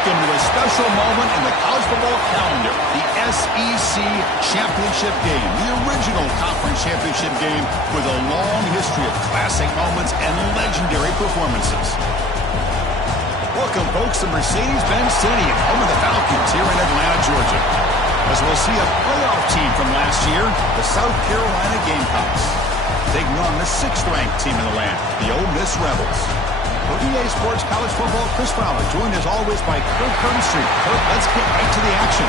Welcome to a special moment in the college football calendar, the SEC Championship Game, the original conference championship game with a long history of classic moments and legendary performances. Welcome, folks, to Mercedes-Benz Stadium, home of the Falcons here in Atlanta, Georgia. As we'll see a playoff team from last year, the South Carolina Gamecocks, taking on the 6th-ranked team in the land, the Ole Miss Rebels. For EA Sports College Football, Chris Fowler, joined as always by Kirk Herbstreit. Kirk, let's get right to the action.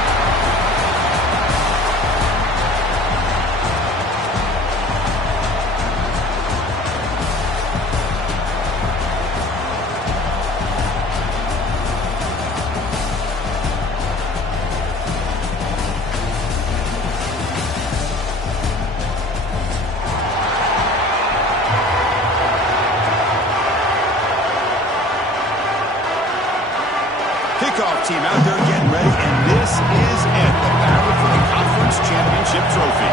Kickoff team out there getting ready, and this is it, the battle for the conference championship trophy.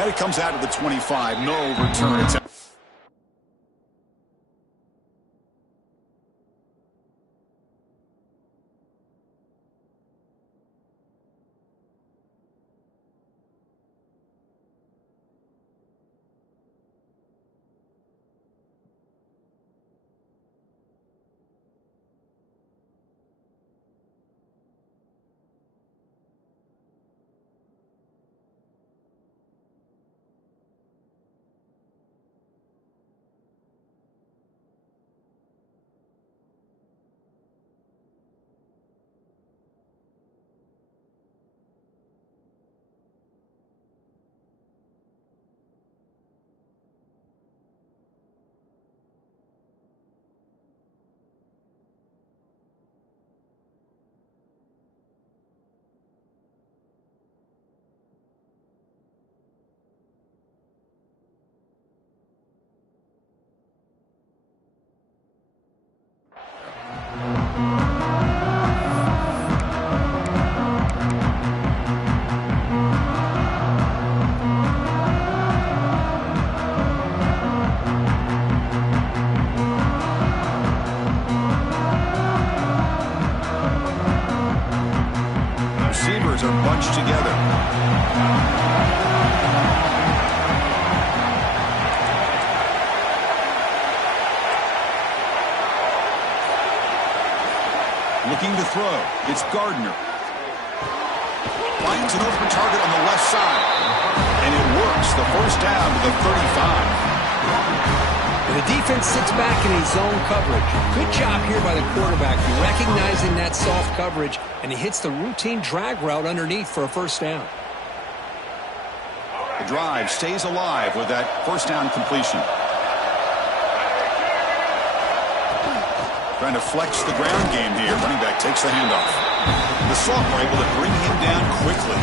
And it comes out of the 25, no return attempt. Receivers are bunched together. Looking to throw. It's Gardner. Finds an open target on the left side. And it works. The first down to the 35. The defense sits back in a zone coverage. Good job here by the quarterback, recognizing that soft coverage, and he hits the routine drag route underneath for a first down. The drive stays alive with that first down completion. Trying to flex the ground game here. Running back takes the handoff. The sophomore able to bring him down quickly.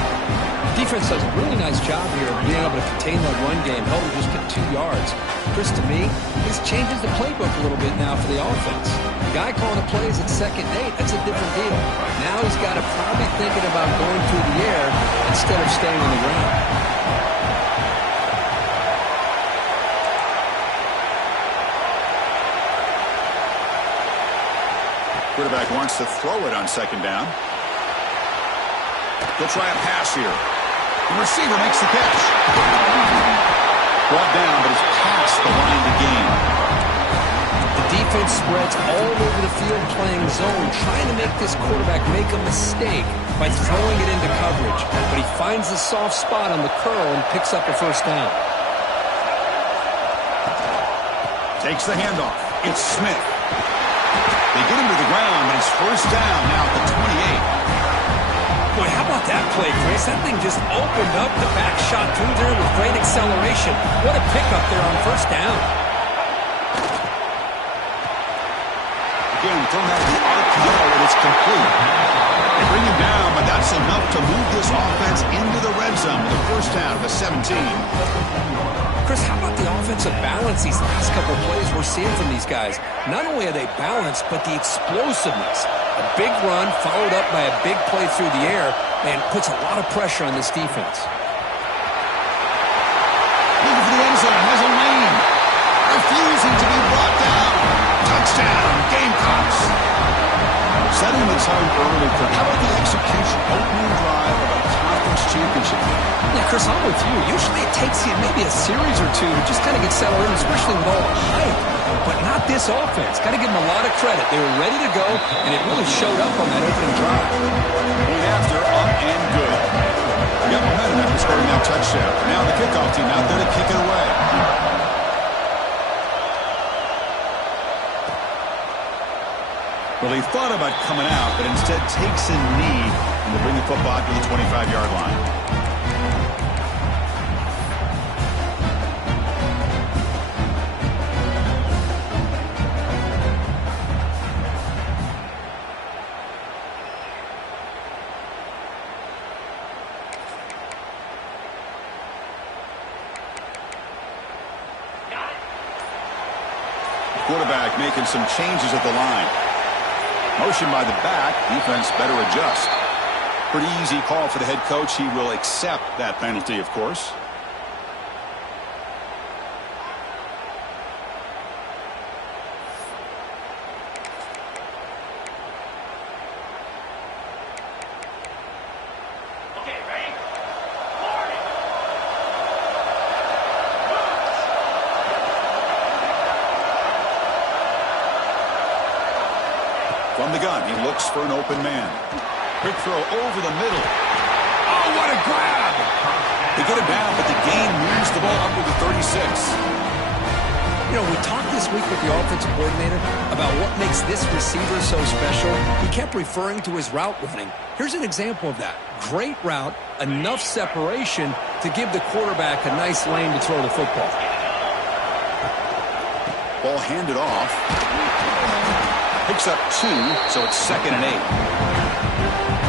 Defense does a really nice job here of being able to contain that run game. Held him just get 2 yards. Chris, to me, this changes the playbook a little bit now for the offense. The guy calling the plays at 2nd and 8, that's a different deal. Now he's got to probably thinking about going through the air instead of staying on the ground. Quarterback wants to throw it on 2nd down. He'll try a pass here. The receiver makes the catch. Brought down, but it's past the line to gain. The defense spreads all over the field playing zone, trying to make this quarterback make a mistake by throwing it into coverage. But he finds the soft spot on the curl and picks up a first down. Takes the handoff. It's Smith. They get him to the ground, but it's first down now at the 28. Boy, how about that play, Chris? That thing just opened up. The back shot through there with great acceleration. What a pickup there on first down. Again, thrown out of the RPO, and it's complete. They bring him down, but that's enough to move this offense into the red zone with a first down of the 17. Chris, how about the offensive balance these last couple of plays we're seeing from these guys? Not only are they balanced, but the explosiveness. A big run followed up by a big play through the air and puts a lot of pressure on this defense. Looking for the end zone, has a lane. Refusing to be brought down. Setting the tone early. How about the execution? Opening drive of a conference championship game. Yeah, Chris, I'm with you. Usually it takes you maybe a series or two to just kind of get settled in, especially with all the hype. But not this offense. Got to give them a lot of credit. They were ready to go, and it really showed up on that opening drive. Point after, up and good. We got momentum after scoring that touchdown. Now the kickoff team out there to kick it away. Well, he thought about coming out, but instead takes a knee and to bring the football to the 25-yard line. Quarterback making some changes at the line. Motion by the back. Defense better adjust. Pretty easy call for the head coach. He will accept that penalty, of course. From the gun, he looks for an open man. Quick throw over the middle. Oh, what a grab! They get it down, but the gain moves the ball up to the 36. You know, we talked this week with the offensive coordinator about what makes this receiver so special. He kept referring to his route running. Here's an example of that. Great route, enough separation to give the quarterback a nice lane to throw the football. Ball handed off. Picks up 2, so it's 2nd and 8.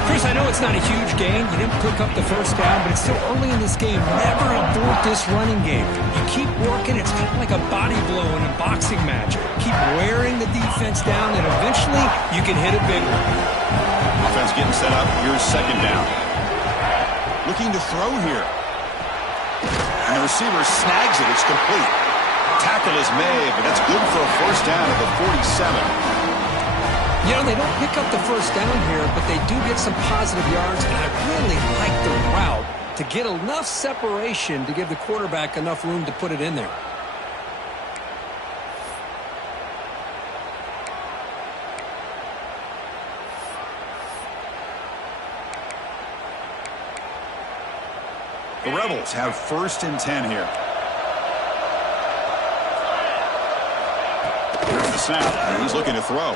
Chris, I know it's not a huge gain. You didn't pick up the first down, but it's still early in this game. Never abort this running game. You keep working. It's kind of like a body blow in a boxing match. Keep wearing the defense down, and eventually you can hit a big one. Offense getting set up. Here's 2nd down. Looking to throw here. And the receiver snags it. It's complete. Tackle is made, but that's good for a first down at the 47. You know, they don't pick up the first down here, but they do get some positive yards, and I really like the route to get enough separation to give the quarterback enough room to put it in there. The Rebels have 1st and 10 here. Here's the snap, and he's looking to throw.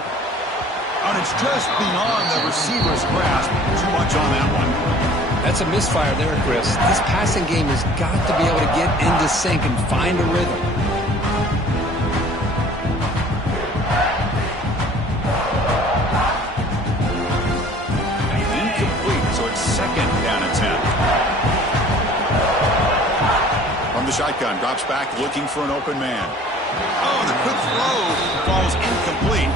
And it's just beyond the receiver's grasp. Too much on that one. That's a misfire there, Chris. This passing game has got to be able to get into sync and find a rhythm. Incomplete, so it's 2nd down and 10. From the shotgun, drops back looking for an open man. Oh, the quick throw falls incomplete.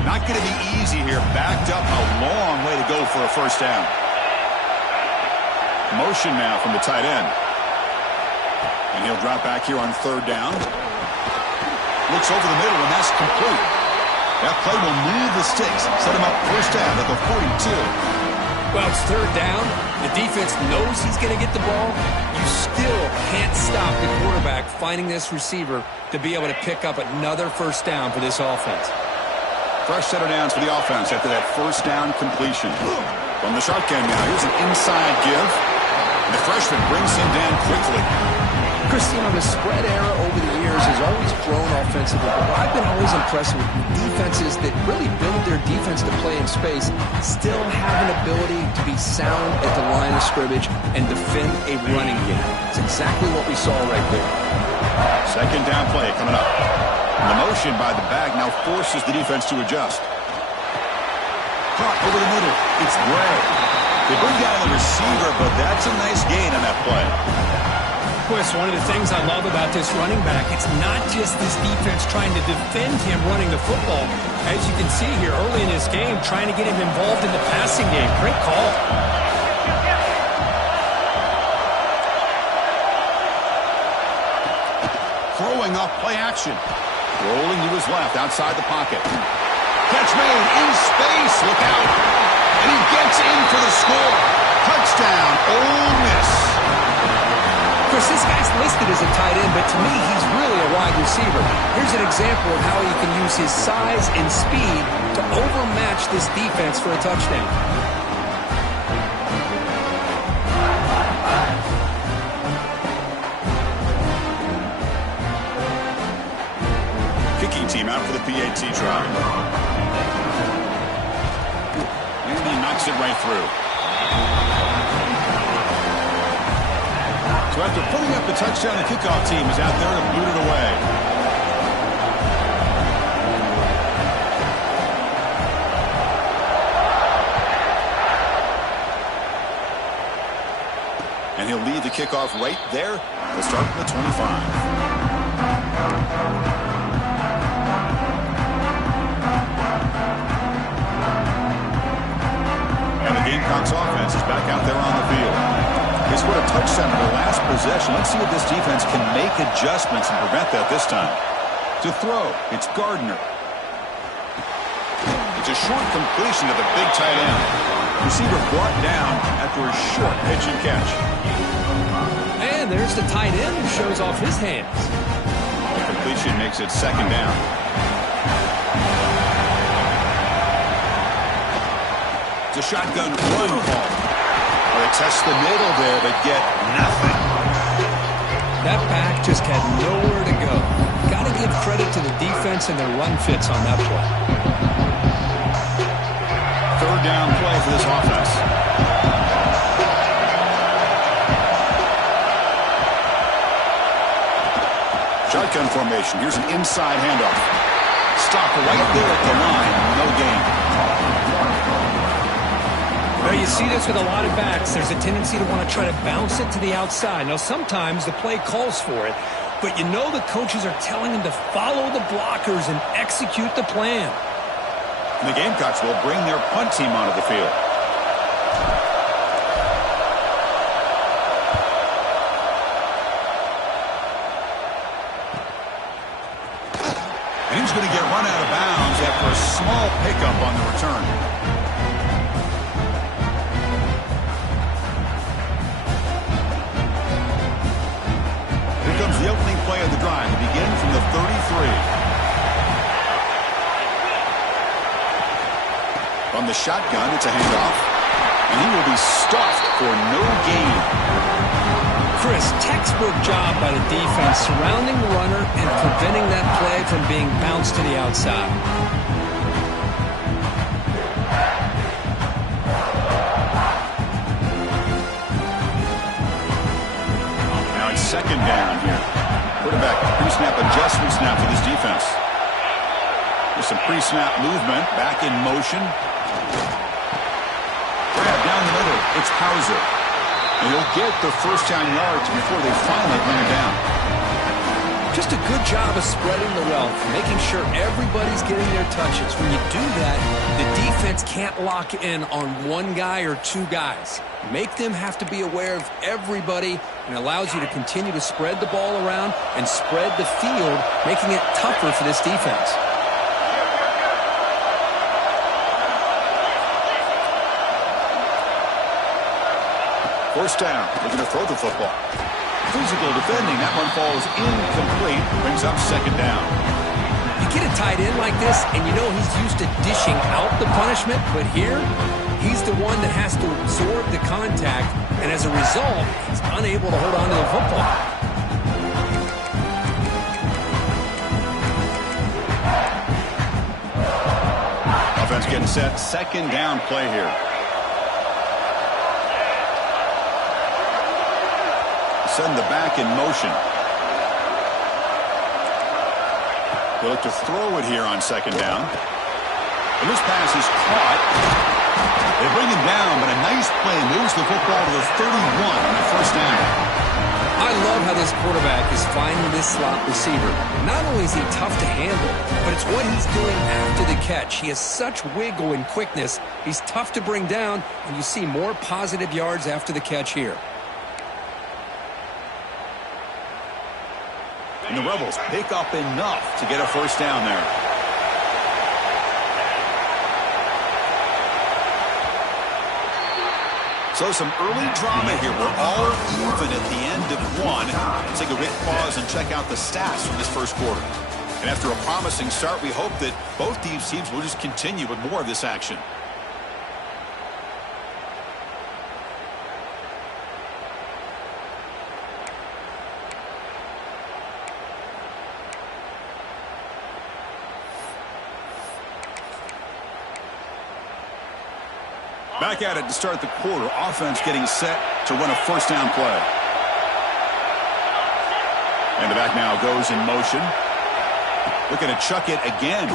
Not going to be easy here. Backed up, a long way to go for a first down. Motion now from the tight end. And he'll drop back here on 3rd down. Looks over the middle, and that's complete. That play will move the sticks. Set him up first down at the 42. Well, it's 3rd down. The defense knows he's going to get the ball. You still can't stop the quarterback finding this receiver to be able to pick up another first down for this offense. Fresh set of downs for the offense after that first down completion. From the shotgun now, here's an inside give. And the freshman brings him down quickly. Christine, the spread era over the years has always grown offensively, but I've been always impressed with defenses that really build their defense to play in space, still have an ability to be sound at the line of scrimmage and defend a running game. It's exactly what we saw right there. 2nd down play coming up. And the motion by the back now forces the defense to adjust. Caught over the middle. It's Gray. They bring down the receiver, but that's a nice gain on that play. Quist, one of the things I love about this running back, it's not just this defense trying to defend him running the football. As you can see here early in this game, trying to get him involved in the passing game. Great call. Throwing off play action. Rolling to his left outside the pocket. Catch made in space. Look out. And he gets in for the score. Touchdown, Ole Miss. Of course, this guy's listed as a tight end, but to me, he's really a wide receiver. Here's an example of how he can use his size and speed to overmatch this defense for a touchdown. Kicking team out for the PAT try. And he knocks it right through. So after putting up the touchdown, the kickoff team is out there to boot it away. And he'll lead the kickoff right there. He'll start from the 25. And the Gamecocks offense is back out there on the field. They scored a touchdown in their last possession. Let's see if this defense can make adjustments and prevent that this time. To throw, it's Gardner. It's a short completion to the big tight end. Receiver brought down after a short pitch and catch. And there's the tight end who shows off his hands. The completion makes it second down. It's a shotgun run ball. They test the middle there, but get nothing. That back just had nowhere to go. Got to give credit to the defense and their run fits on that play. Third down play for this offense. Shotgun formation. Here's an inside handoff. Stop right there at the line. No gain. Well, you see this with a lot of backs. There's a tendency to want to try to bounce it to the outside. Now, sometimes the play calls for it, but you know the coaches are telling them to follow the blockers and execute the plan. And the Gamecocks will bring their punt team onto the field. And he's going to get run out of bounds after a small pickup on the return. The opening play of the drive to begin from the 33. From the shotgun, it's a handoff. And he will be stuffed for no gain. Chris, textbook job by the defense surrounding the runner and preventing that play from being bounced to the outside. Now it's second down here. Quarterback pre-snap adjustment snap for this defense. There's some pre-snap movement. Back in motion. Grab down the middle. It's Hauser. And he'll get the first down yards before they finally bring him down. Just a good job of spreading the wealth, making sure everybody's getting their touches. When you do that, the defense can't lock in on one guy or two guys. Make them have to be aware of everybody, and allows you to continue to spread the ball around and spread the field, making it tougher for this defense. First down, looking to throw the football. Physical defending, that one falls incomplete, brings up second down. You get a tight end like this, and you know he's used to dishing out the punishment, but here, he's the one that has to absorb the contact, and as a result, he's unable to hold on to the football. Offense getting set, second down play here. Send the back in motion. They look to throw it here on second down. And this pass is caught. They bring him down, but a nice play moves the football to the 31 on the first down. I love how this quarterback is finding this slot receiver. Not only is he tough to handle, but it's what he's doing after the catch. He has such wiggle and quickness. He's tough to bring down, and you see more positive yards after the catch here. And the Rebels pick up enough to get a first down there. So some early drama here. We're all even at the end of one. Let's take a quick pause and check out the stats from this first quarter. And after a promising start, we hope that both these teams will just continue with more of this action. Back at it to start the quarter. Offense getting set to run a first down play. And the back now goes in motion. Looking to chuck it again.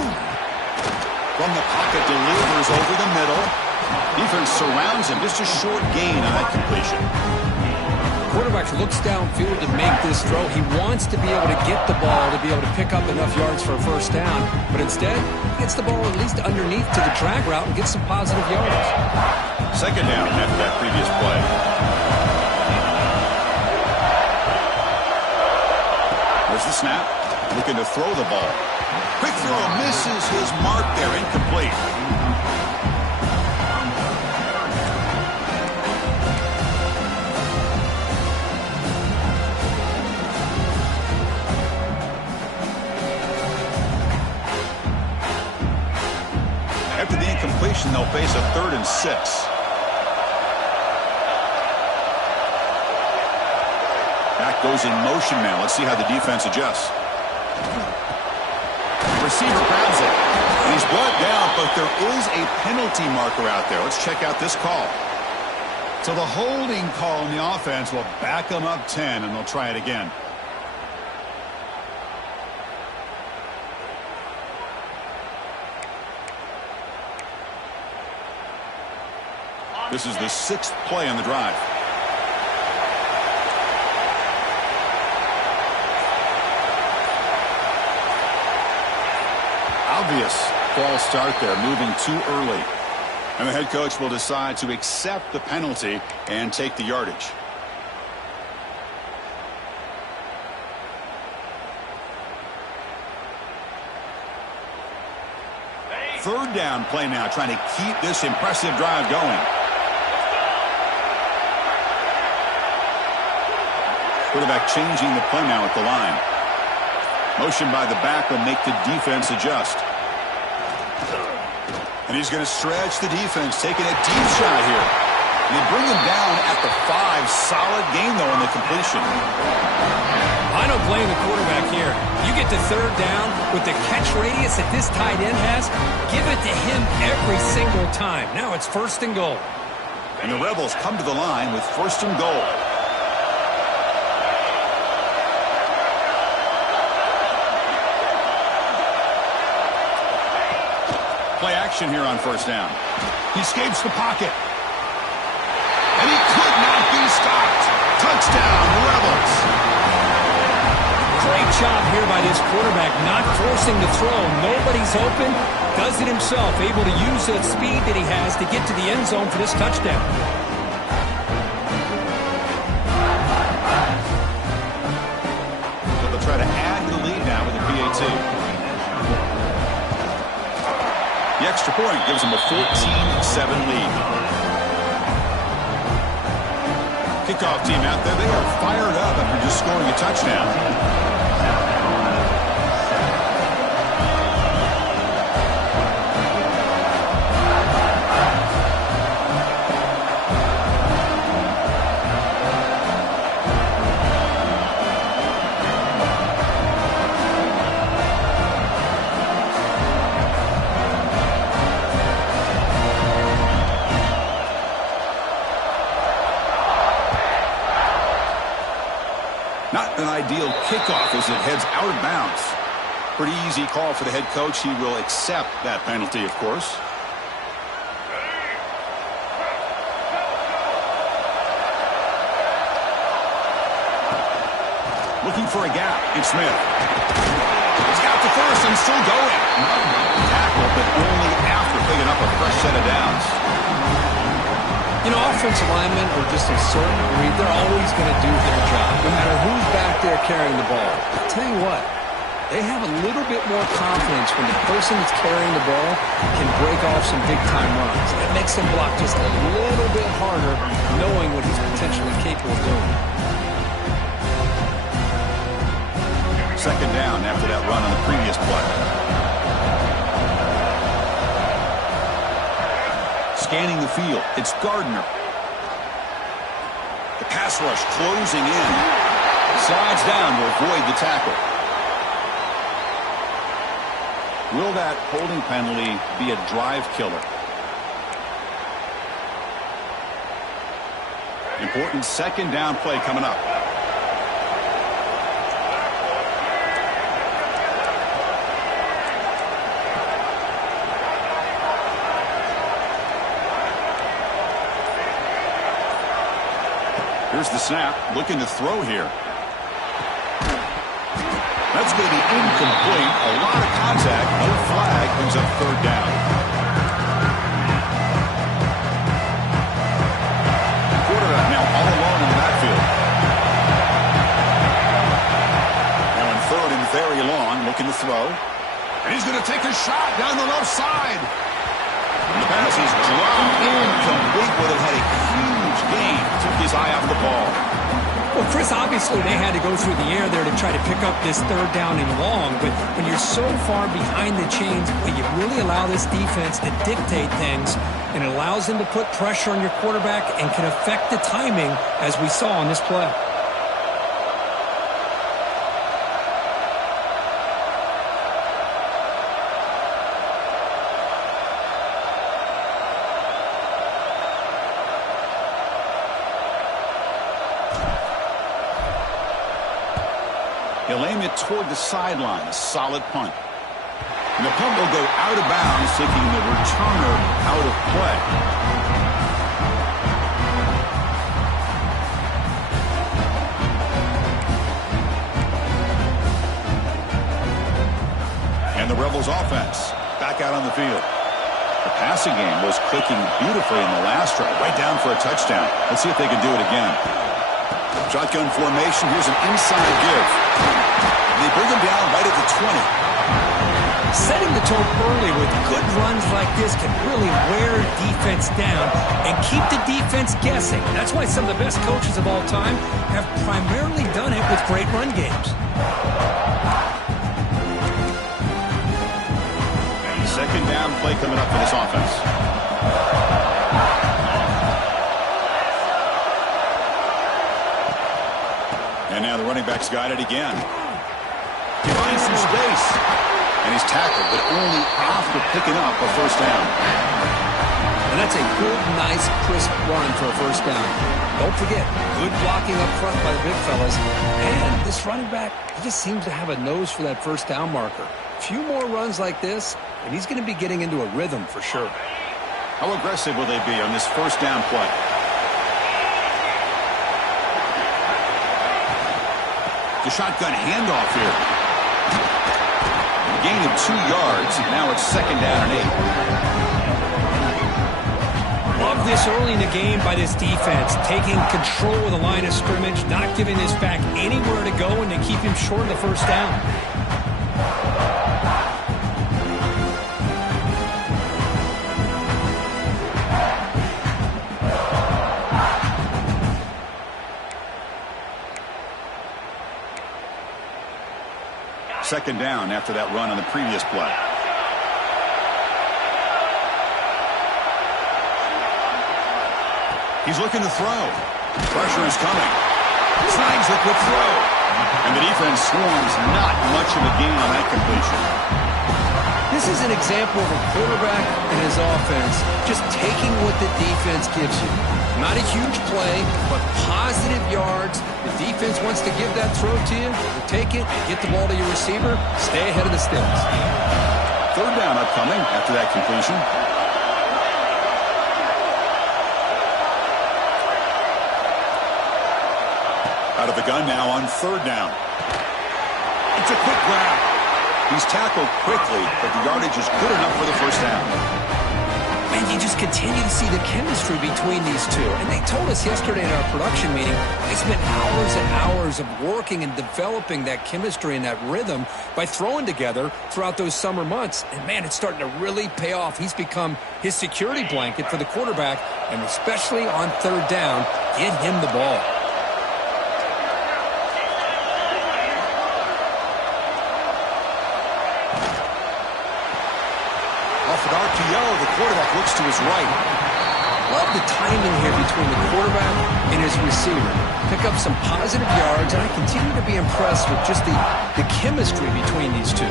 From the pocket, delivers over the middle. Defense surrounds him. Just a short gain on that completion. Quarterback looks downfield to make this throw. He wants to be able to get the ball to be able to pick up enough yards for a first down. But instead, he gets the ball at least underneath to the drag route and gets some positive yards. Second down after that previous play. There's the snap. Looking to throw the ball. Quick throw. Misses his mark there. Incomplete. After the incompletion, they'll face a 3rd and 6. Back goes in motion now. Let's see how the defense adjusts. Receiver grabs it. And he's brought down, but there is a penalty marker out there. Let's check out this call. So the holding call on the offense will back them up 10, and they'll try it again. This is the 6th play on the drive. Obvious false start there, moving too early. And the head coach will decide to accept the penalty and take the yardage. Third down play now, trying to keep this impressive drive going. Quarterback changing the play now at the line. Motion by the back will make the defense adjust. And he's going to stretch the defense, taking a deep shot here. And they bring him down at the 5. Solid gain, though, on the completion. I don't blame the quarterback here. You get to third down with the catch radius that this tight end has, give it to him every single time. Now it's 1st and goal. And the Rebels come to the line with 1st and goal. Play action here on 1st down. He escapes the pocket. And he could not be stopped. Touchdown, Rebels. Great job here by this quarterback, not forcing the throw. Nobody's open. Does it himself, able to use that speed that he has to get to the end zone for this touchdown. So they'll try to add to the lead now with a PAT. The extra point gives them a 14-7 lead. Kickoff team out there, they are fired up after just scoring a touchdown. Not an ideal kickoff as it heads out of bounds. Pretty easy call for the head coach. He will accept that penalty, of course. looking for a gap. It's Smith. He's got the first and still going. Tackle, but only after picking up a fresh set of downs. You know, offensive linemen are just a certain breed. They're always going to do their job, no matter who's back there carrying the ball. I'll tell you what, they have a little bit more confidence when the person that's carrying the ball can break off some big-time runs. That makes them block just a little bit harder, knowing what he's potentially capable of doing. Second down after that run on the previous play. Scanning the field, it's Gardner. The pass rush closing in. Slides down to avoid the tackle. Will that holding penalty be a drive killer? Important second down play coming up. Here's the snap, looking to throw here. That's going to be incomplete. A lot of contact, no flag, brings up third down. Quarterback now all alone in the backfield. Now in third and very long, looking to throw. And he's going to take a shot down the left side. And the pass is dropped incomplete, but it had a huge gain. Took his eye off the ball. Well, Chris, obviously they had to go through the air there to try to pick up this third down and long, but when you're so far behind the chains, you really allow this defense to dictate things, and it allows them to put pressure on your quarterback and can affect the timing, as we saw on this play. He'll aim it toward the sideline. A solid punt. And the punt will go out of bounds, taking the returner out of play. And the Rebels offense back out on the field. The passing game was clicking beautifully in the last drive, right down for a touchdown. Let's see if they can do it again. Shotgun formation. Here's an inside give. They bring him down right at the 20. Setting the tone early with good runs like this can really wear defense down and keep the defense guessing. That's why some of the best coaches of all time have primarily done it with great run games. Second down play coming up for this offense. And now the running back's got it again. He finds some space. And he's tackled, but only after picking up a first down. And that's a good, nice, crisp run for a first down. Don't forget, good blocking up front by the big fellas. And this running back, he just seems to have a nose for that first down marker. A few more runs like this, and he's going to be getting into a rhythm for sure. How aggressive will they be on this first down play? The shotgun handoff here. Gain of 2 yards. Now it's second down and 8. Love this early in the game by this defense, taking control of the line of scrimmage, not giving this back anywhere to go, and to keep him short of the first down. Second down after that run on the previous play. He's looking to throw. Pressure is coming. Snags the quick throw. And the defense swarms. Not much of a gain on that completion. This is an example of a quarterback and his offense just taking what the defense gives you. Not a huge play, but positive yards. The defense wants to give that throw to you. You take it, get the ball to your receiver, stay ahead of the sticks. Third down upcoming after that completion. Out of the gun now on third down. It's a quick grab. He's tackled quickly, but the yardage is good enough for the first down. Man, you just continue to see the chemistry between these two. And they told us yesterday in our production meeting, they spent hours and hours of working and developing that chemistry and that rhythm by throwing together throughout those summer months. And, man, it's starting to really pay off. He's become his security blanket for the quarterback, and especially on third down, get him the ball. Off an RPO, the quarterback looks to his right. Love the timing here between the quarterback and his receiver. Pick up some positive yards, and I continue to be impressed with just the chemistry between these two.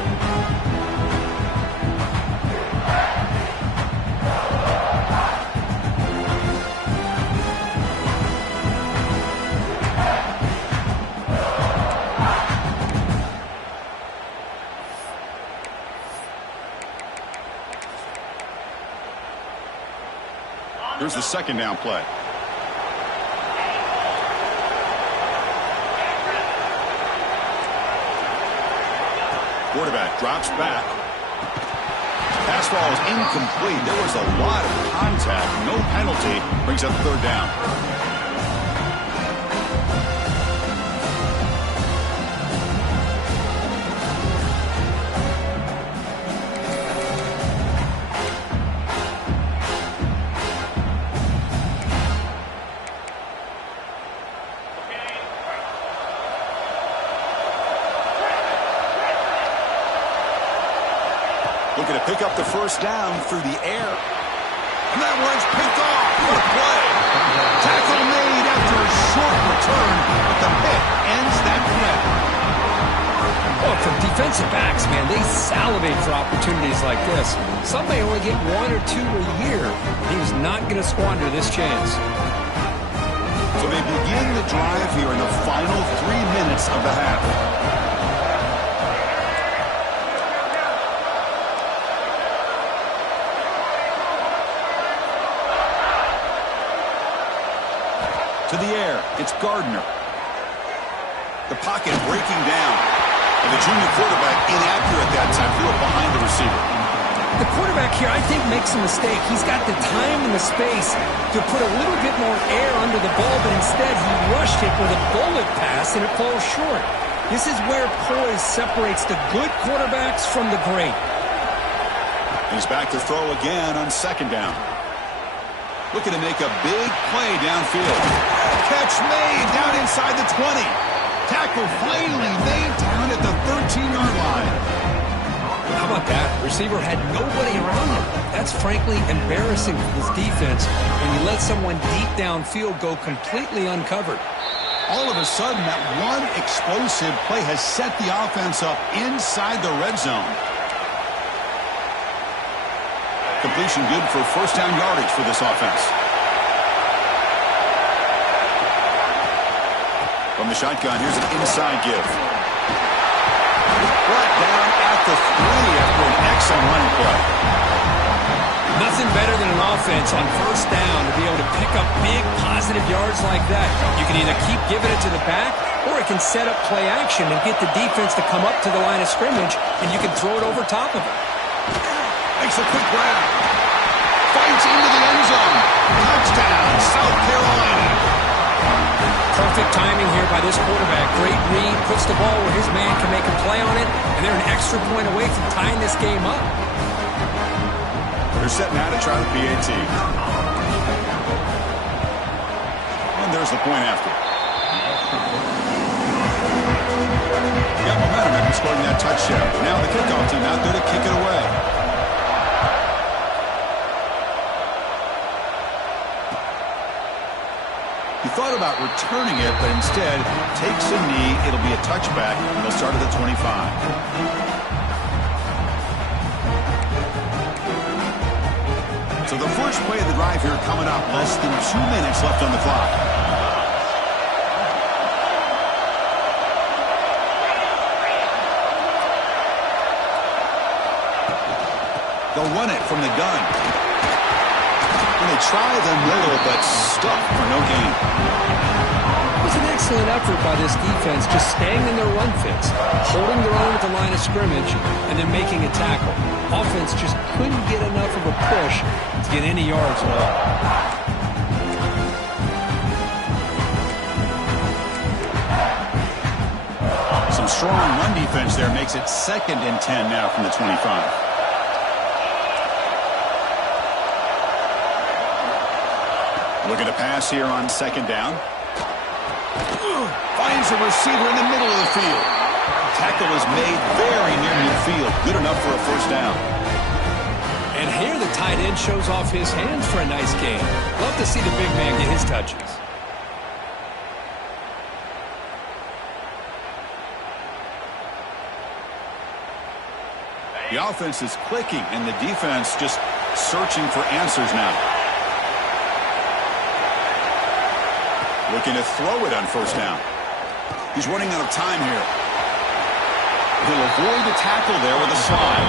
Here's the second down play. Quarterback drops back. Pass ball is incomplete. There was a lot of contact. No penalty. Brings up third down. Looking to pick up the first down through the air. And that one's picked off. What a play. Tackle made after a short return, but the pick ends that play. Oh, for defensive backs, man, they salivate for opportunities like this. Some may only get one or two a year. He was not going to squander this chance. So they begin the drive here in the final 3 minutes of the half. To the air, it's Gardner. The pocket breaking down. And the junior quarterback inaccurate that time, threw it behind the receiver. The quarterback here, I think, makes a mistake. He's got the time and the space to put a little bit more air under the ball, but instead he rushed it with a bullet pass, and it falls short. This is where poise separates the good quarterbacks from the great. He's back to throw again on second down. Looking to make a big play downfield. Catch made down inside the 20. Tackle finally made down at the 13-yard line. How about that? Receiver had nobody around him. That's frankly embarrassing for this defense when you let someone deep downfield go completely uncovered. All of a sudden, that one explosive play has set the offense up inside the red zone. Completion good for first down yardage for this offense. From the shotgun, here's an inside give. Brought down at the 3 after an excellent running play. Nothing better than an offense on first down to be able to pick up big positive yards like that. You can either keep giving it to the back, or it can set up play action and get the defense to come up to the line of scrimmage, and you can throw it over top of it. Makes a quick grab. Fights into the end zone. Touchdown, South Carolina. Perfect timing here by this quarterback. Great read, puts the ball where his man can make a play on it, and they're an extra point away from tying this game up. They're setting out to try the PAT. And there's the point after. Got momentum after scoring that touchdown. Now the kickoff team out there to kick it away. He thought about returning it, but instead takes a knee. It'll be a touchback, and they'll start at the 25. So the first play of the drive here coming up. Less than 2 minutes left on the clock. They'll run it from the gun. And they try the middle, but stuck for no gain. It It's an excellent effort by this defense, just staying in their run fits, holding their own at the line of scrimmage, and then making a tackle. Offense just couldn't get enough of a push to get any yards at all. Some strong run defense there makes it 2nd and 10 now from the 25. Looking to pass here on 2nd down. Finds a receiver in the middle of the field. Tackle is made very near midfield. Good enough for a 1st down. And here the tight end shows off his hands for a nice gain. Love to see the big man get his touches. The offense is clicking, and the defense just searching for answers now. Looking to throw it on 1st down. He's running out of time here. He'll avoid the tackle there with a slide.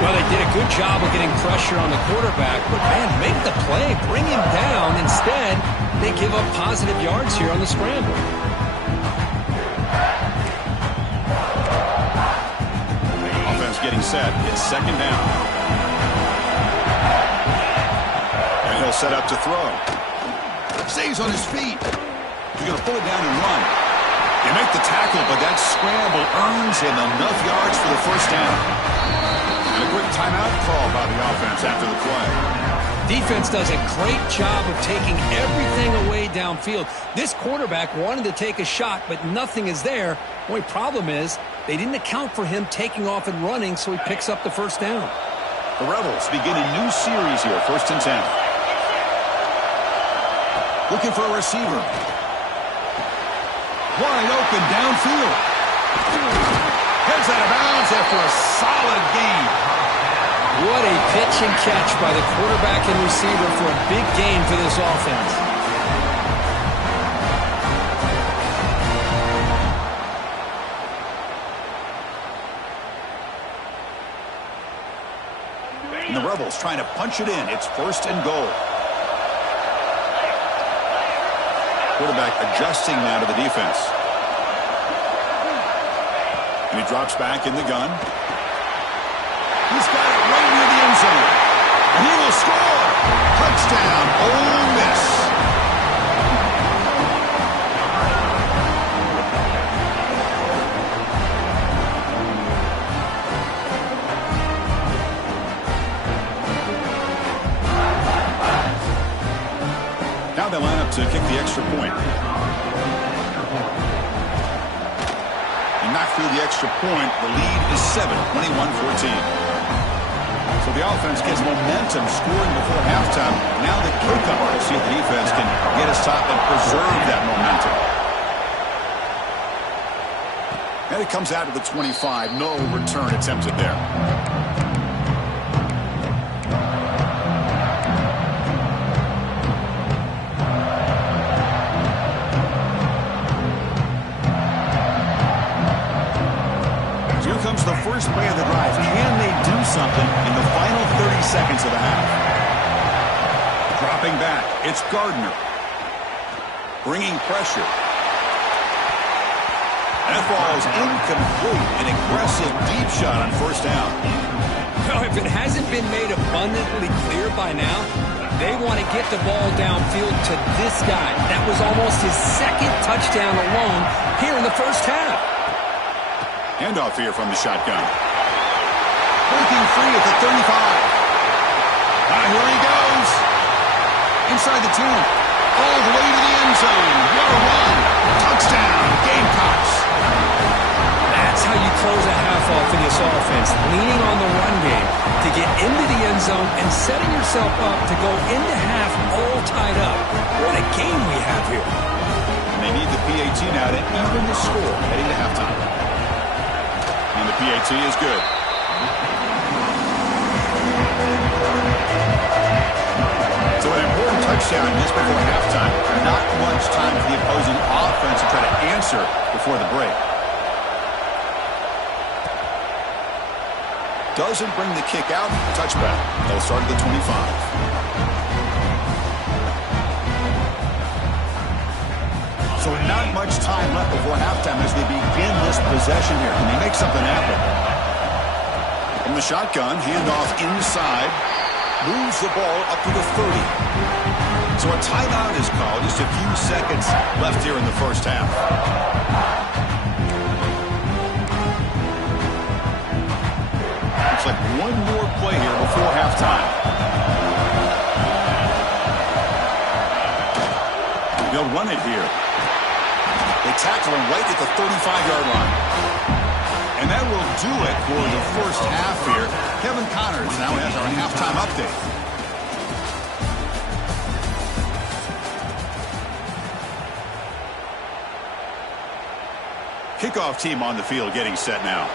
Well, they did a good job of getting pressure on the quarterback, but, man, make the play, bring him down. Instead, they give up positive yards here on the scramble. Offense getting set. It's 2nd down. And he'll set up to throw. Stays on his feet. He's going to pull it down and run. They make the tackle, but that scramble earns him enough yards for the 1st down. And a quick timeout call by the offense after the play. Defense does a great job of taking everything away downfield. This quarterback wanted to take a shot, but nothing is there. The only problem is they didn't account for him taking off and running, so he picks up the 1st down. The Rebels begin a new series here, 1st and 10. Looking for a receiver. Wide open downfield. Heads out of bounds after a solid gain. What a pitch and catch by the quarterback and receiver for a big gain for this offense. And the Rebels trying to punch it in. It's 1st and goal. Quarterback adjusting now to the defense. And he drops back in the gun. He's got it right near the end zone. And he will score. Touchdown, Ole Miss. Now they line up to kick the extra point. And knock through the extra point. The lead is 7, 21-14. So the offense gets momentum scoring before halftime. Now the kickoff to see if the defense can get a stop and preserve that momentum. And it comes out to the 25. No return attempted there. The first play of the drive. Can they do something in the final 30 seconds of the half? Dropping back. It's Gardner. Bringing pressure. That ball is incomplete. An aggressive deep shot on 1st down. Well, if it hasn't been made abundantly clear by now, they want to get the ball downfield to this guy. That was almost his 2nd touchdown alone here in the 1st half. Handoff here from the shotgun. Breaking free at the 35. Here he goes. Inside the 10. All the way to the end zone. What a run. Touchdown. Gamecocks. That's how you close a half off in this offense. Leaning on the run game to get into the end zone and setting yourself up to go into half all tied up. What a game we have here. And they need the PAT now to even the score heading to halftime. And the PAT is good. So an important touchdown just before halftime. Not much time for the opposing offense to try to answer before the break. Doesn't bring the kick out. Touchback. They'll start at the 25. So So not much time left before halftime as they begin this possession here. Can they make something happen? From the shotgun, handoff inside. Moves the ball up to the 30. So a timeout is called. Just a few seconds left here in the first half. Looks like one more play here before halftime. They'll run it here. They tackle him right at the 35-yard line. And that will do it for the first half here. Kevin Connors now has our halftime update. Kickoff team on the field getting set now.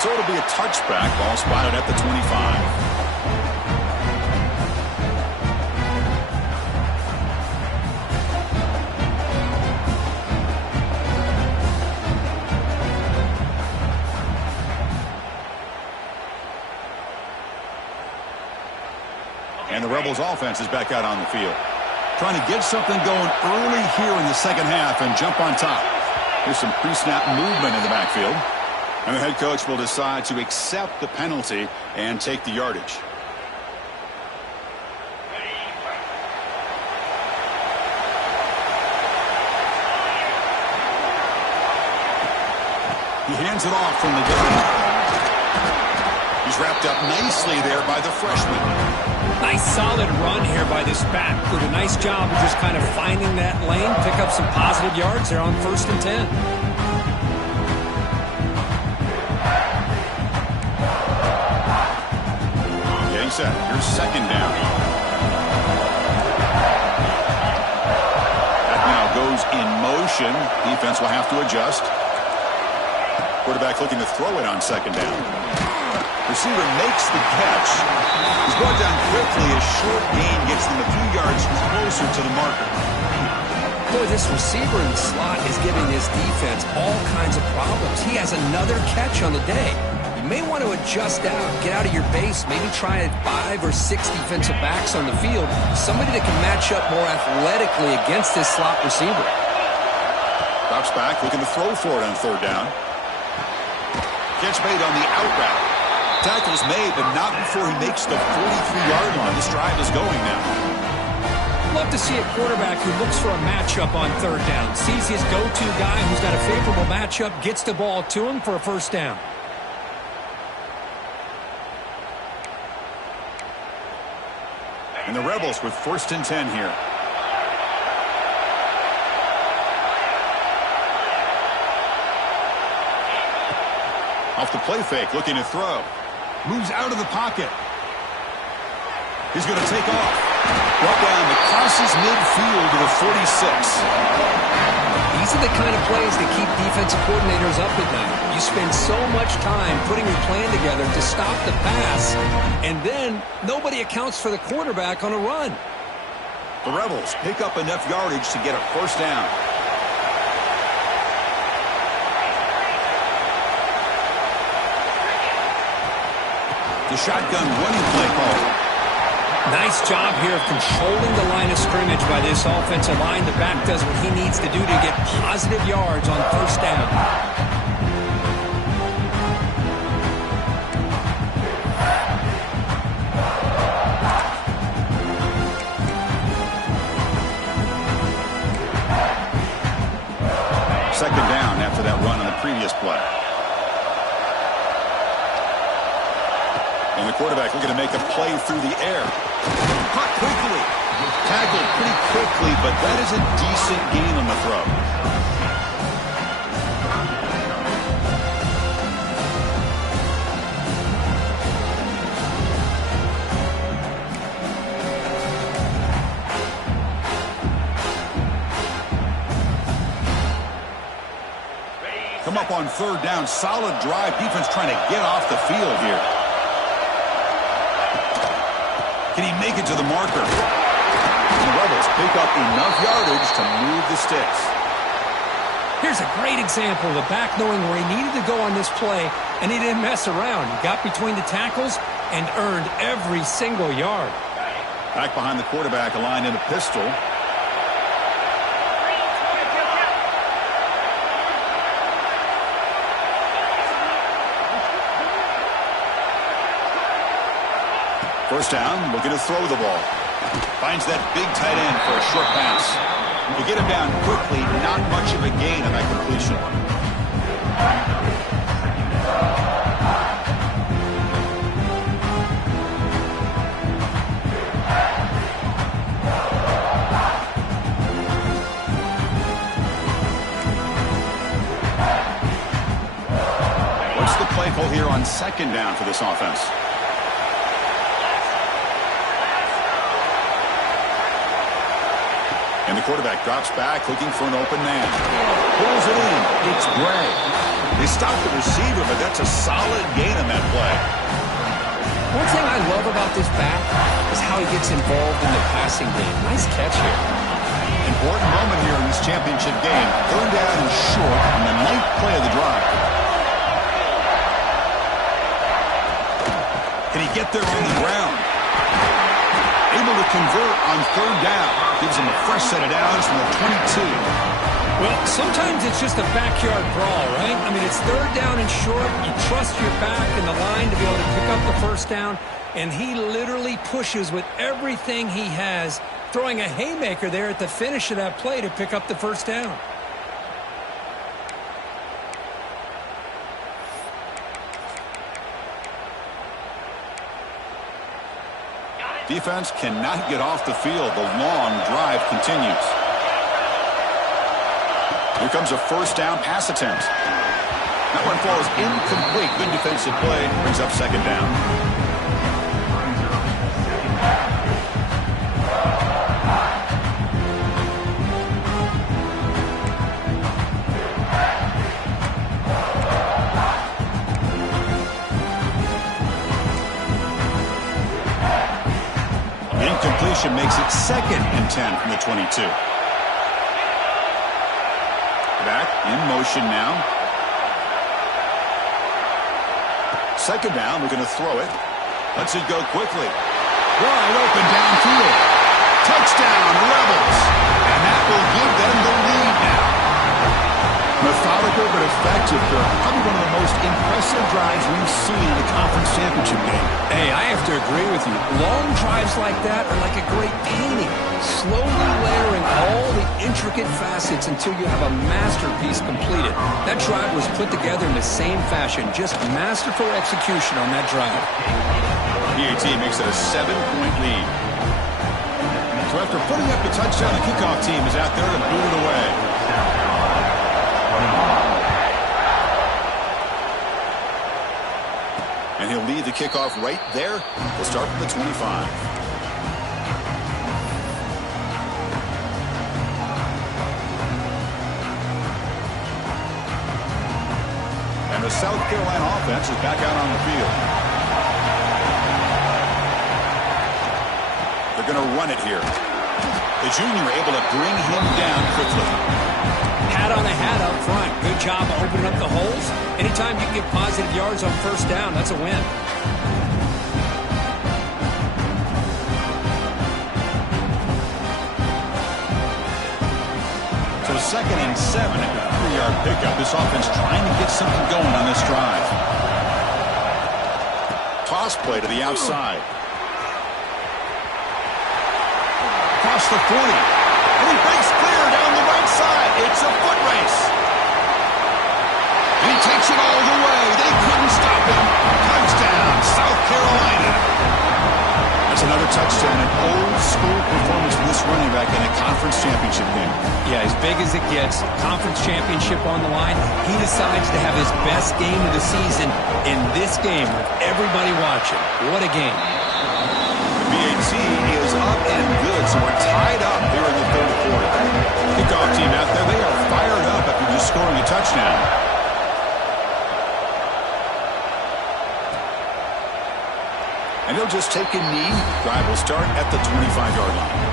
So it'll be a touchback. Ball spotted at the 25. And the Rebels offense is back out on the field. Trying to get something going early here in the second half and jump on top. There's some pre-snap movement in the backfield. And the head coach will decide to accept the penalty and take the yardage. He hands it off from the gun. He's wrapped up nicely there by the freshman. Nice solid run here by this back. Did a nice job of just kind of finding that lane, pick up some positive yards there on 1st and 10. Getting set. Here's second down. That now goes in motion. Defense will have to adjust. Quarterback looking to throw it on second down. Receiver makes the catch. He's brought down quickly. A short gain gets them a few yards closer to the marker. Boy, this receiver in the slot is giving his defense all kinds of problems. He has another catch on the day. You may want to adjust out, get out of your base, maybe try 5 or 6 defensive backs on the field. Somebody that can match up more athletically against this slot receiver. Drops back, looking to throw for it on third down. Catch made on the out route. Tackle's made, but not before he makes the 43-yard line. This drive is going now. Love to see a quarterback who looks for a matchup on third down. Sees his go-to guy who's got a favorable matchup, gets the ball to him for a first down. And the Rebels with 1st and 10 here. Off the play fake, looking to throw. Moves out of the pocket. He's going to take off. Brought down to crosses midfield to the 46. These are the kind of plays that keep defensive coordinators up at night. You spend so much time putting your plan together to stop the pass, and then nobody accounts for the quarterback on a run. The Rebels pick up enough yardage to get a first down. The shotgun running play call. Nice job here of controlling the line of scrimmage by this offensive line. The back does what he needs to do to get positive yards on first down. Second down after that run on the previous play. And the quarterback looking to make a play through the air. Caught quickly. Tackled pretty quickly, but that is a decent gain on the throw. Come up on third down. Solid drive. Defense trying to get off the field here. Can he make it to the marker? And the Rebels pick up enough yardage to move the sticks. Here's a great example of the back knowing where he needed to go on this play, and he didn't mess around. He got between the tackles and earned every single yard. Back behind the quarterback, aligned in a pistol. First down, looking to throw the ball. Finds that big tight end for a short pass. To get him down quickly, not much of a gain on that completion. What's the play call here on second down for this offense? And the quarterback drops back, looking for an open man. Pulls it in. It's Gray. They stopped the receiver, but that's a solid gain on that play. One thing I love about this back is how he gets involved in the passing game. Nice catch here. Important moment here in this championship game. Third down and short on the ninth play of the drive. Can he get there on the ground? Able to convert on third down. Gives him a fresh set of downs from the 22. Well, sometimes it's just a backyard brawl, right? I mean, it's third down and short. You trust your back and the line to be able to pick up the first down. And he literally pushes with everything he has, throwing a haymaker there at the finish of that play to pick up the first down. Defense cannot get off the field. The long drive continues. Here comes a first down pass attempt. That one falls incomplete. Good defensive play. Brings up second down. Incompletion makes it second and 10 from the 22. Back in motion now. Second down, we're going to throw it. Lets it go quickly. Wide open downfield. Touchdown, Rebels. And that will give them the lead now. Methodical but effective. Probably one of the most impressive drives we've seen in a conference championship game. Hey, I have to agree with you. Long drives like that are like a great painting. Slowly layering all the intricate facets until you have a masterpiece completed. That drive was put together in the same fashion. Just masterful execution on that drive. PAT makes it a 7-point lead. So after putting up the touchdown, the kickoff team is out there to boot it away. And he'll lead the kickoff right there. We'll start from the 25. And the South Carolina offense is back out on the field. They're going to run it here. The junior able to bring him down quickly. Hat on a hat up front. Good job of opening up the holes. Anytime you can get positive yards on first down, that's a win. So second and 7 at the 3-yard pickup. This offense trying to get something going on this drive. Toss play to the outside. Across the 40. And he breaks clear down the right side. It's a foot race. And he takes it all the way. They couldn't stop him. Touchdown, South Carolina. That's another touchdown. An old-school performance from this running back in a conference championship game. Yeah, as big as it gets, conference championship on the line, he decides to have his best game of the season in this game with everybody watching. What a game. The BAT is up and good, so we're tied up here in the third quarter. Kickoff team out there, they are fired up after just scoring a touchdown. And he'll just take a knee. Drive will start at the 25-yard line.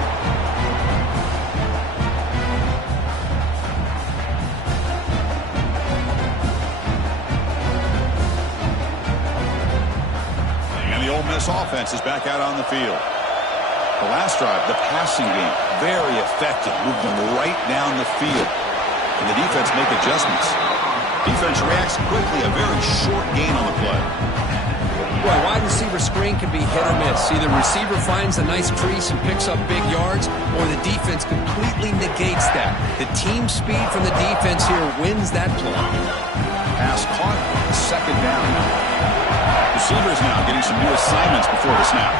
this offense is back out on the field. The last drive, the passing game, very effective. Moved them right down the field. And the defense make adjustments. Defense reacts quickly. A very short gain on the play. Well, wide receiver screen can be hit or miss. Either receiver finds a nice crease and picks up big yards, or the defense completely negates that. The team speed from the defense here wins that play. Pass caught, second down. Receivers now getting some new assignments before the snap.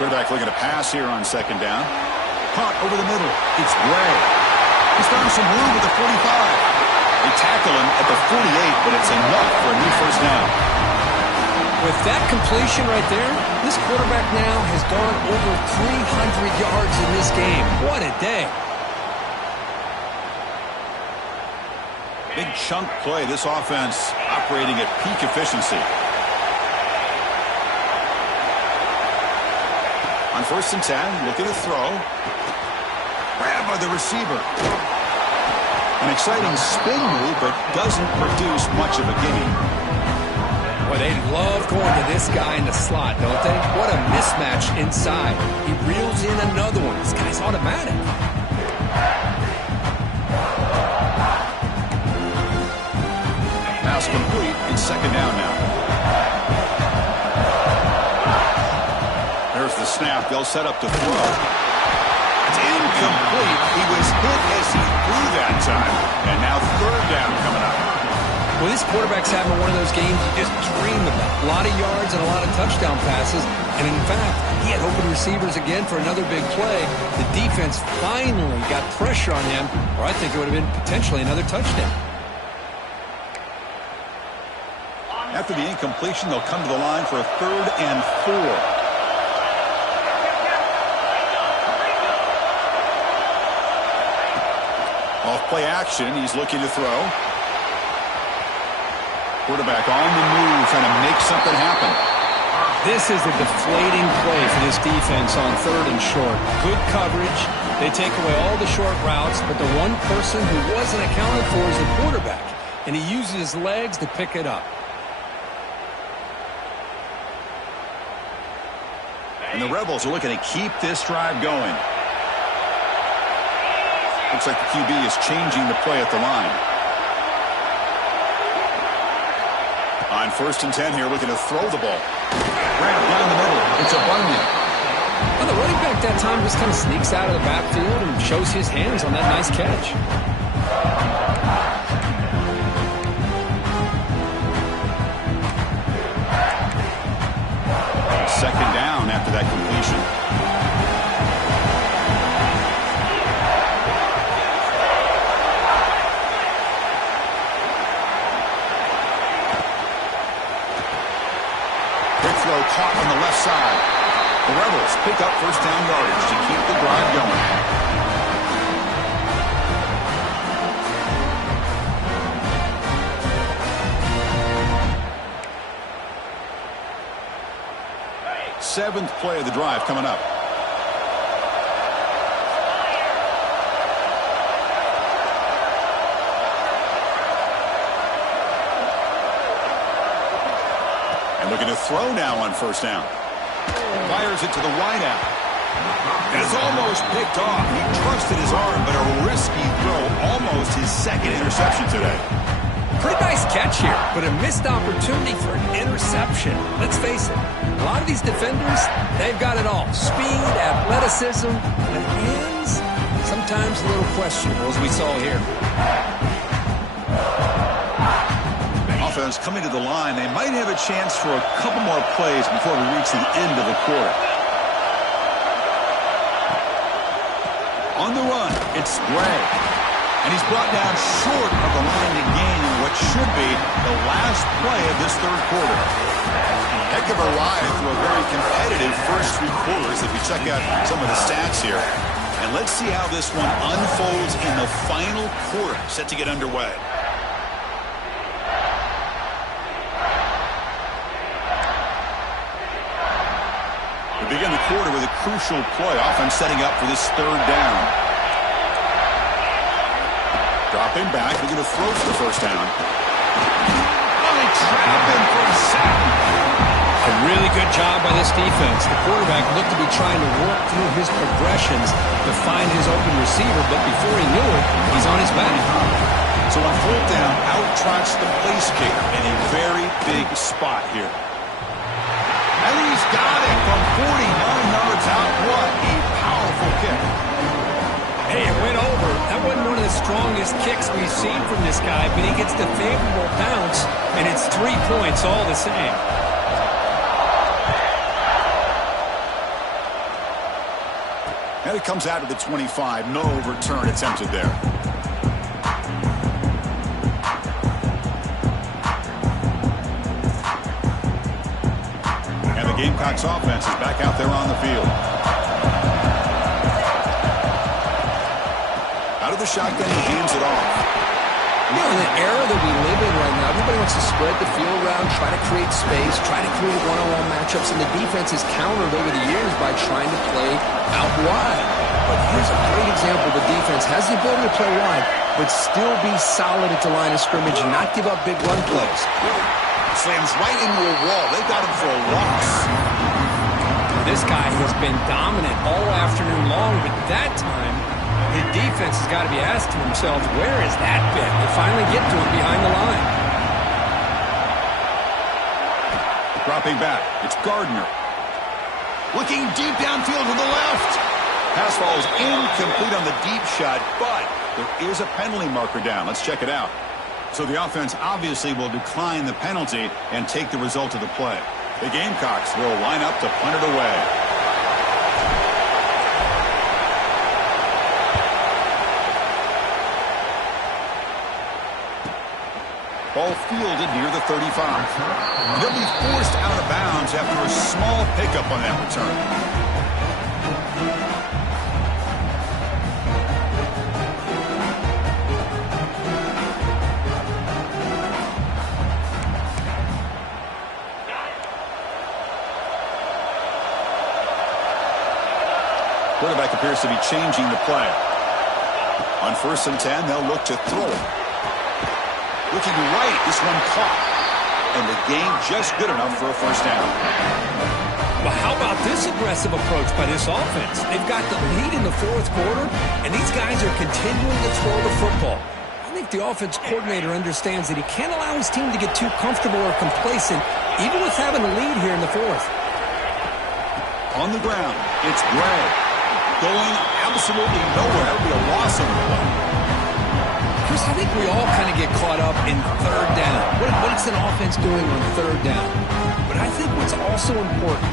Quarterback looking to pass here on second down. Caught over the middle. It's Gray. He's found some room at the 45. They tackle him at the 48, but it's enough for a new first down. With that completion right there, this quarterback now has gone over 300 yards in this game. What a day. Big chunk play. This offense operating at peak efficiency. On 1st and 10, looking to throw. Grabbed by the receiver. An exciting spin move, but doesn't produce much of a gimme. Well, they love going to this guy in the slot, don't they? What a mismatch inside. He reels in another one. This guy's automatic. Pass complete. It's second down now. There's the snap. They'll set up to throw. It's incomplete. He was hit as he threw that time. And now third down coming up. Well, this quarterback's having one of those games you just dream about. A lot of yards and a lot of touchdown passes. And in fact, he had open receivers again for another big play. The defense finally got pressure on him, or I think it would have been potentially another touchdown. After the incompletion, they'll come to the line for a 3rd and 4. Off play action, he's looking to throw. Quarterback on the move, trying to make something happen. This is a deflating play for this defense on 3rd and short. Good coverage. They take away all the short routes, but the one person who wasn't accounted for is the quarterback, and he uses his legs to pick it up. And the Rebels are looking to keep this drive going. Looks like the QB is changing the play at the line. On 1st and 10 here, looking to throw the ball. Grab down the middle. It's a Bunyan. Well, the running back that time just kind of sneaks out of the backfield and shows his hands on that nice catch. Second down after that completion. Caught on the left side. The Rebels pick up first down yardage to keep the drive going. Seventh play of the drive coming up. Looking to throw now on first down. Fires it to the wideout. And it's almost picked off. He trusted his arm, but a risky throw. Almost his second interception today. Pretty nice catch here, but a missed opportunity for an interception. Let's face it, a lot of these defenders, they've got it all. Speed, athleticism, and hands, sometimes a little questionable, as we saw here. Offense coming to the line. They might have a chance for a couple more plays before we reach the end of the quarter. On the run, it's Gray. And he's brought down short of the line to gain what should be the last play of this third quarter. Heck of a ride through a very competitive first 3 quarters if you check out some of the stats here. And let's see how this one unfolds in the final quarter set to get underway. Begin the quarter with a crucial play. Offense setting up for this third down. Dropping back. They're going to throw for the first down. Oh, he trapping for a sack. A really good job by this defense. The quarterback looked to be trying to work through his progressions to find his open receiver, but before he knew it, he's on his back. So on fourth down, out trots the place kicker in a very big spot here. And he's got it from 49 yards out. What a powerful kick. Hey, it went over. That wasn't one of the strongest kicks we've seen from this guy, but he gets the favorable bounce, and it's 3 points all the same. And it comes out of the 25. No return attempted there. And the Gamecocks offense is back out there on the field. Out of the shotgun, he hands it off. You know, in the era that we live in right now, everybody wants to spread the field around, try to create space, try to create one-on-one matchups, and the defense has countered over the years by trying to play out wide. But here's a great example. The defense has the ability to play wide, but still be solid at the line of scrimmage and not give up big run plays. Slams right into a wall. They got him for a loss. This guy has been dominant all afternoon long, but that time, the defense has got to be asking themselves, where has that been? They finally get to him behind the line. Dropping back, it's Gardner. Looking deep downfield to the left. Pass falls incomplete on the deep shot, but there is a penalty marker down. Let's check it out. So the offense obviously will decline the penalty and take the result of the play. The Gamecocks will line up to punt it away. Ball fielded near the 35. They'll be forced out of bounds after a small pickup on that return. Quarterback appears to be changing the play. On 1st and 10, they'll look to throw it. Looking right, this one caught. And the game just good enough for a first down. Well, how about this aggressive approach by this offense? They've got the lead in the 4th quarter, and these guys are continuing to throw the football. I think the offense coordinator understands that he can't allow his team to get too comfortable or complacent, even with having a lead here in the 4th. On the ground, it's Gray. Going absolutely nowhere. That would be a loss on the play. Chris, I think we all kind of get caught up in 3rd down. What's an offense doing on 3rd down? But I think what's also important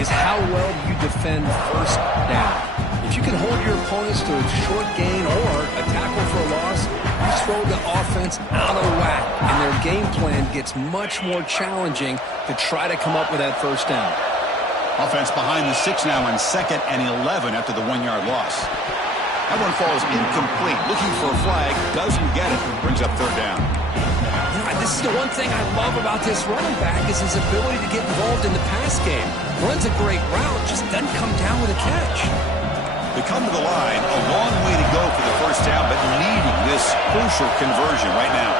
is how well you defend 1st down. If you can hold your opponents to a short gain or a tackle for a loss, you throw the offense out of whack, and their game plan gets much more challenging to try to come up with that 1st down. Offense behind the 6 now in 2nd and 11 after the 1-yard loss. That one falls incomplete. Looking for a flag. Doesn't get it. Brings up 3rd down. This is the one thing I love about this running back is his ability to get involved in the pass game. Runs a great route, just doesn't come down with a catch. They come to the line. A long way to go for the 1st down, but needing this crucial conversion right now.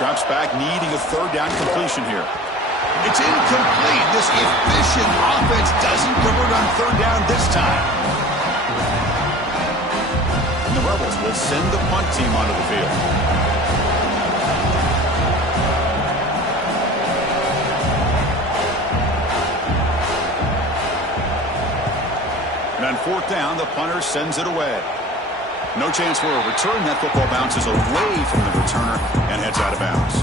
Drops back, needing a 3rd down completion here. It's incomplete. This efficient offense doesn't convert on 3rd down this time. And the Rebels will send the punt team onto the field. And on 4th down, the punter sends it away. No chance for a return. That football bounces away from the returner and heads out of bounds.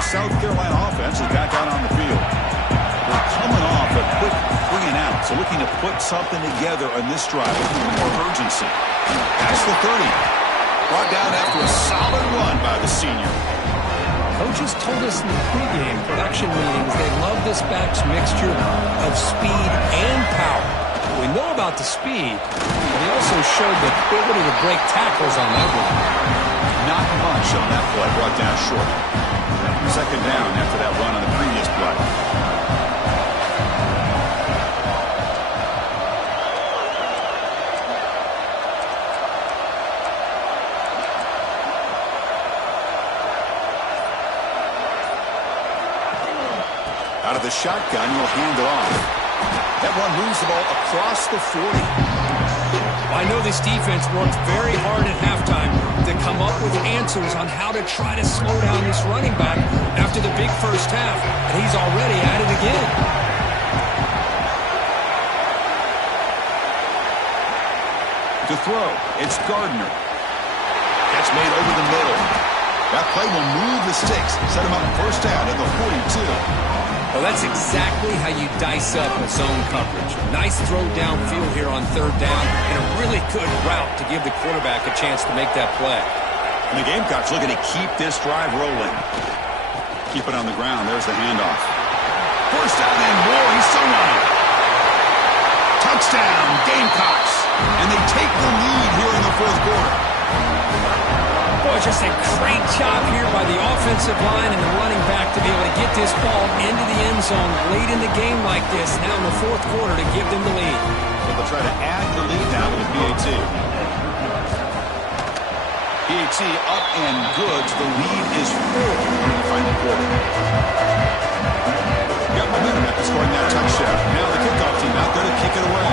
South Carolina offense is back out on the field. They're coming off a quick 3 and out, so looking to put something together on this drive with a little more urgency. That's the 30. Brought down after a solid run by the senior. Coaches told us in the pregame production meetings they love this back's mixture of speed and power. We know about the speed, but he also showed the ability to break tackles on that one. Not much on that play, brought down short. 2nd down after that run on the previous play. Out of the shotgun, he'll hand it off. That one moves the ball across the 40. I know this defense worked very hard at halftime to come up with answers on how to try to slow down this running back after the big first half, and he's already at it again. To throw, it's Gardner. That's made over the middle. That play will move the sticks, set him up first down at the 42. Well, that's exactly how you dice up a zone coverage. Nice throw downfield here on third down, and a really good route to give the quarterback a chance to make that play. And the Gamecocks looking to keep this drive rolling. Keep it on the ground. There's the handoff. First down and more. He's still running. Touchdown, Gamecocks. And they take the lead here in the fourth quarter. Boy, just a great job here by the offensive line and the running back to be able to get this ball into the end zone late in the game like this, now in the fourth quarter, to give them the lead. So they'll try to add the lead now with PAT. PAT up and good. So the lead is 4 in the final quarter. Got momentum after scoring that touchdown. Now the kickoff team out there to kick it away.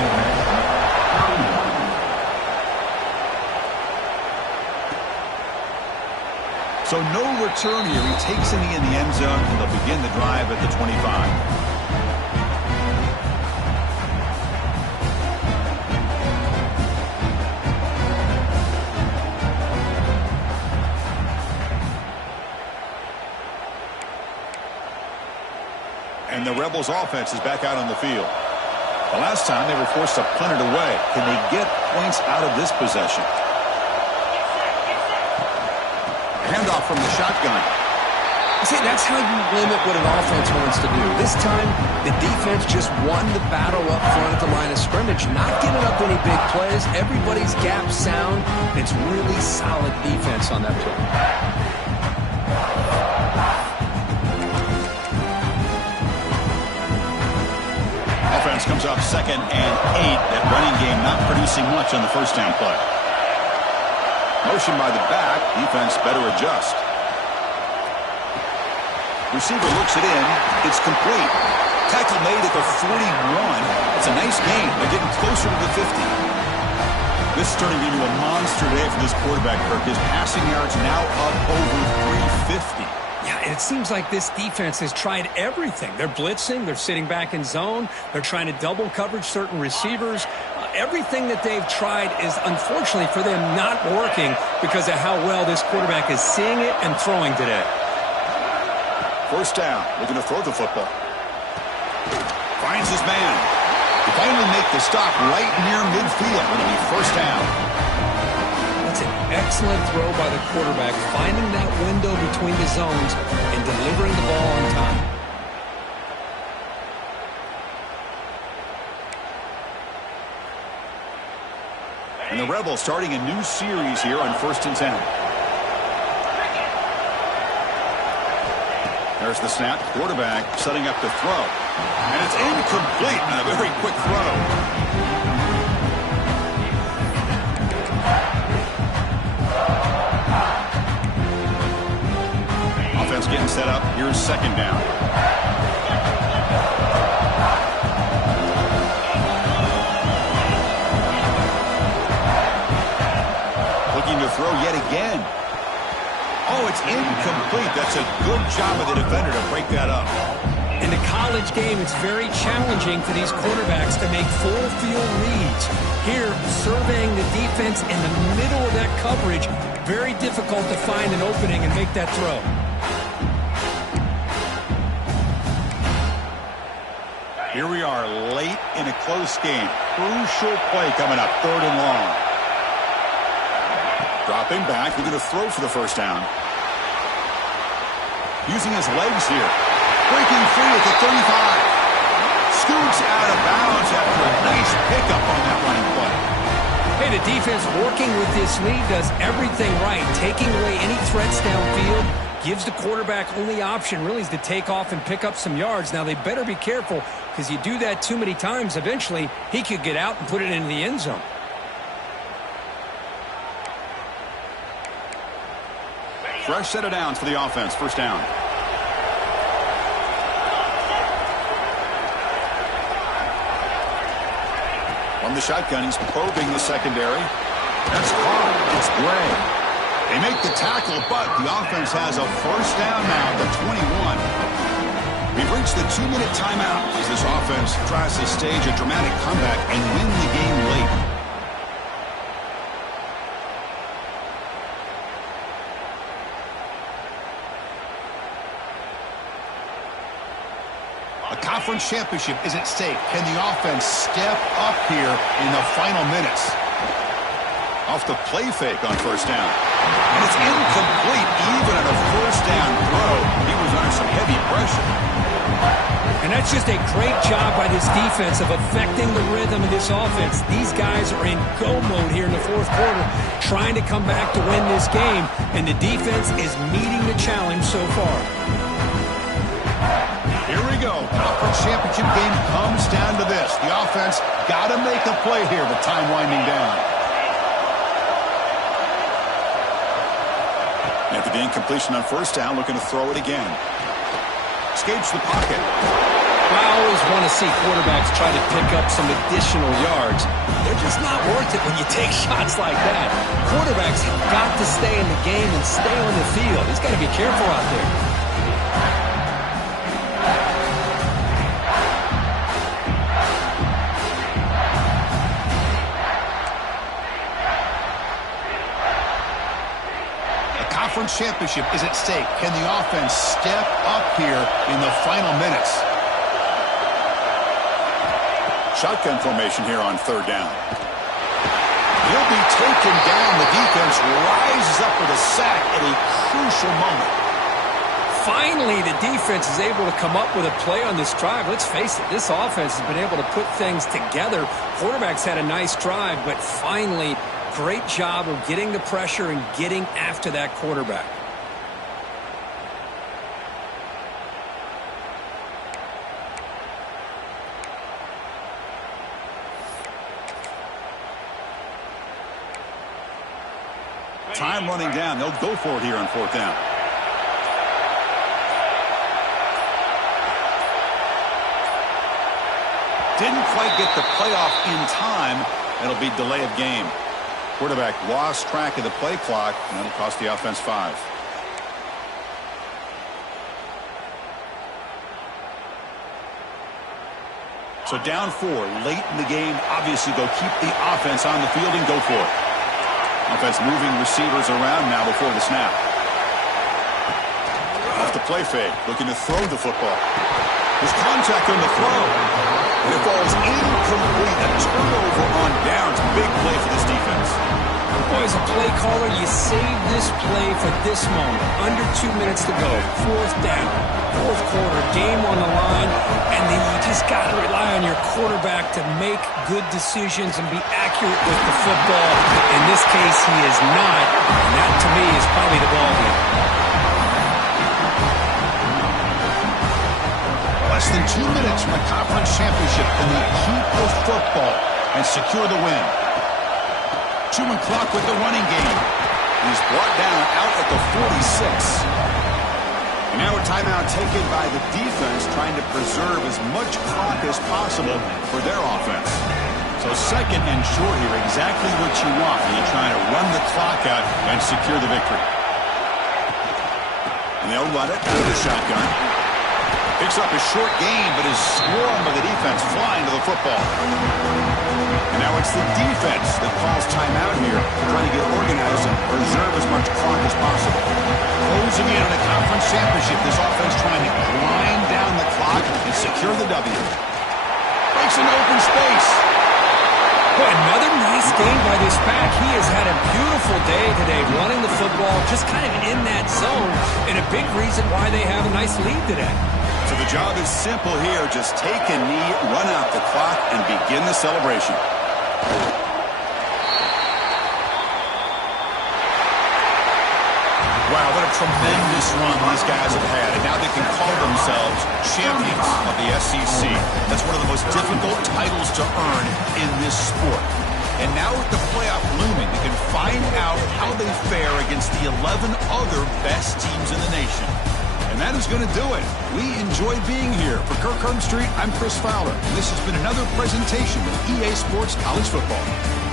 So no return here. He takes it in the end zone, and they'll begin the drive at the 25. And the Rebels offense is back out on the field. The last time they were forced to punt it away. Can they get points out of this possession? Handoff from the shotgun. See, that's how you limit what an offense wants to do. This time, the defense just won the battle up front at the line of scrimmage, not giving up any big plays. Everybody's gap sound. It's really solid defense on that play. Offense comes up 2nd and 8. That running game not producing much on the first down play. Motion by the back. Defense better adjust. Receiver looks it in. It's complete. Tackle made at the 41. It's a nice gain. They're getting closer to the 50. This is turning into a monster day for this quarterback, Kirk. His passing yards now up over 350. Yeah, and it seems like this defense has tried everything. They're blitzing. They're sitting back in zone. They're trying to double coverage certain receivers. Everything that they've tried is, unfortunately for them, not working because of how well this quarterback is seeing it and throwing today. First down. Looking to throw the football. Finds his man. They finally make the stop right near midfield. It'll be first down. That's an excellent throw by the quarterback, finding that window between the zones and delivering the ball on time. And the Rebels starting a new series here on 1st and 10. There's the snap. Quarterback setting up the throw. And it's incomplete on a very quick throw. Offense getting set up. Here's 2nd down. To throw yet again. Oh, it's incomplete. That's a good job of the defender to break that up. In the college game, it's very challenging for these quarterbacks to make full field reads. Here, surveying the defense in the middle of that coverage, very difficult to find an opening and make that throw. Here we are late in a close game. Crucial play coming up, 3rd and long. Dropping back, we're going to throw for the first down. Using his legs here. Breaking free at the 35. Scoots out of bounds after a nice pickup on that running play. Hey, the defense working with this lead does everything right. Taking away any threats downfield gives the quarterback only option really is to take off and pick up some yards. Now, they better be careful because you do that too many times, eventually he could get out and put it into the end zone. Fresh set of downs for the offense. First down. From the shotgun, he's probing the secondary. That's caught. It's Gray. They make the tackle, but the offense has a first down now at the 21. We've reached the 2-minute timeout as this offense tries to stage a dramatic comeback and win the game late. A conference championship is at stake. Can the offense step up here in the final minutes? Off the play fake on first down. And it's incomplete even on a first down throw. He was under some heavy pressure. And that's just a great job by this defense of affecting the rhythm of this offense. These guys are in go mode here in the fourth quarter, trying to come back to win this game. And the defense is meeting the challenge so far. Here we go. Conference championship game comes down to this. The offense got to make a play here with time winding down. After the incompletion on first down, looking to throw it again. Escapes the pocket. I always want to see quarterbacks try to pick up some additional yards. They're just not worth it when you take shots like that. Quarterbacks have got to stay in the game and stay on the field. He's got to be careful out there. Conference championship is at stake. Can the offense step up here in the final minutes? Shotgun formation here on third down. He'll be taken down. The defense rises up with a sack at a crucial moment. Finally, the defense is able to come up with a play on this drive. Let's face it, this offense has been able to put things together. Quarterback's had a nice drive, but finally, great job of getting the pressure and getting after that quarterback. Time running down. They'll go for it here on fourth down. Didn't quite get the playoff in time. It'll be delay of game. Quarterback lost track of the play clock, and that'll cost the offense 5. So down 4, late in the game. Obviously, they'll keep the offense on the field and go for it. Offense moving receivers around now before the snap. Off the play fake, looking to throw the football. There's contact on the throw. And it falls incomplete. A turnover on downs. Big play for this defense. Boy, as a play caller, you save this play for this moment. Under 2 minutes to go. Fourth down. Fourth quarter. Game on the line. And then you just got to rely on your quarterback to make good decisions and be accurate with the football. In this case, he is not. And that, to me, is probably the ball game. Less than 2 minutes from a conference championship, and they keep the football and secure the win. 2-minute clock with the running game. He's brought down out at the 46. And now a timeout taken by the defense, trying to preserve as much clock as possible for their offense. So second and short here, exactly what you want when you're trying to run the clock out and secure the victory. And they'll run it out of the shotgun. Picks up a short gain, but is swarmed by the defense flying to the football. And now it's the defense that calls timeout here, trying to get organized and preserve as much clock as possible. Closing in on a conference championship, this offense trying to grind down the clock and secure the W. Breaks into open space. Boy, another nice game by this back. He has had a beautiful day today running the football, just kind of in that zone, and a big reason why they have a nice lead today. So the job is simple here. Just take a knee, run out the clock, and begin the celebration. Wow, what a tremendous run these guys have had. And now they can call themselves champions of the SEC. That's one of the most difficult titles to earn in this sport. And now with the playoff looming, they can find out how they fare against the 11 other best teams in the nation. And And that is going to do it. We enjoyed being here. For Kirk Herbstreit, I'm Chris Fowler. And this has been another presentation of EA Sports College Football.